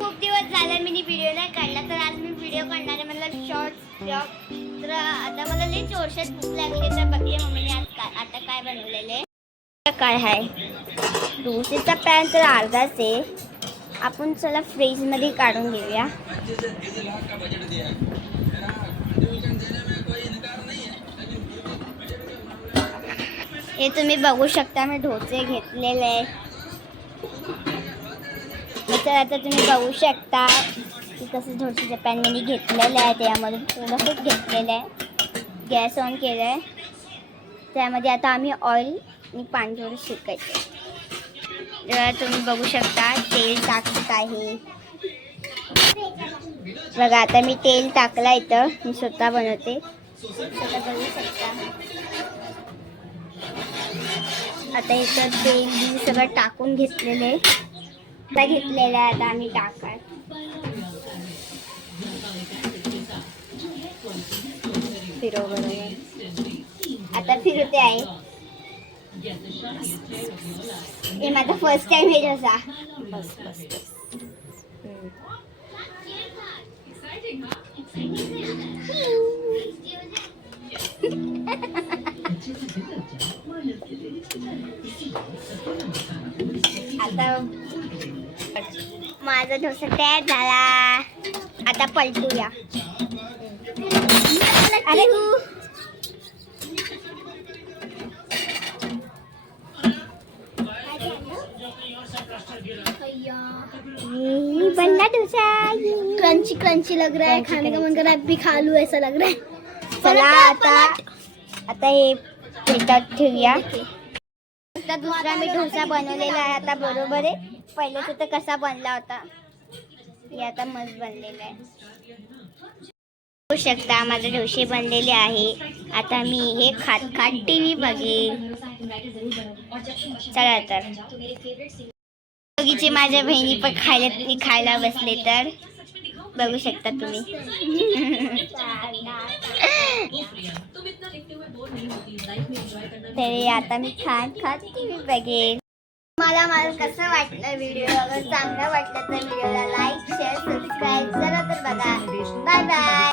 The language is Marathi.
खूप दिवस झाले मी व्हिडिओ नाही काढला, तर आज मी व्हिडिओ काढणार आहे. मला शॉर्ट्स ब्लॉग. तर आता मला लई जोरशात भूक लागली, तर बघूया मम्मीने आज आता काय बनवलेले. काय आहे डोसेचा पॅन तर अर्धाच आहे. आपण चला फ्रीजमध्ये काढून घेऊया. हे तुम्ही बघू शकता, मी डोसे घेतलेले आहे. तर आता तुम्ही बघू शकता की कसं डोसेच्या पॅन मी घेतलेलं आहे. त्यामध्ये थोडंसंच घेतलेलं आहे. गॅस ऑन केलं आहे. त्यामध्ये आता आम्ही ऑइल आणि पाणी थोडं शिकायचं. तर तुम्ही बघू शकता तेल टाकत आहे. बघा आता मी तेल टाकलं इथं. मी स्वतः बनवते. स्वतः बघू शकता. आता इथं तेल सगळं टाकून घेतलेले आहे. आता आम्ही टाकाय फिरव बरोबर. आता फिरवते आहे. हे माझा फर्स्ट टाइम आहे डोसा. बस बस बस. आता माझा डोसा तयार झाला. आता पलटूया. अरे बनना डोसा. क्रंची क्रंची लग रहा है. खाने का मन कर रहा है. अभी खा लूं ऐसा लग रहा है. चला आता हे प्लेटात ठेवूया. आता दुसरा मी डोसा बनवलेला आहे. आता बरोबर आहे. पहिलेच तर कसा बनला होता. हे आता मस्त बनलेला आहे. बघू शकता माझे डोसे बनलेले आहे. आता मी हे खात खात टीव्ही बघेन. चला तर बघीचे माझ्या बहिणी पण खायला बसले, तर बघू शकता तुम्ही. तरी आता मी खात खात टीव्ही बघेन. मला कसं वाटलं व्हिडिओ. अगर चांगला वाटलं तर व्हिडिओला लाईक शेअर सबस्क्राईब करा. तर बघा. Bye bye.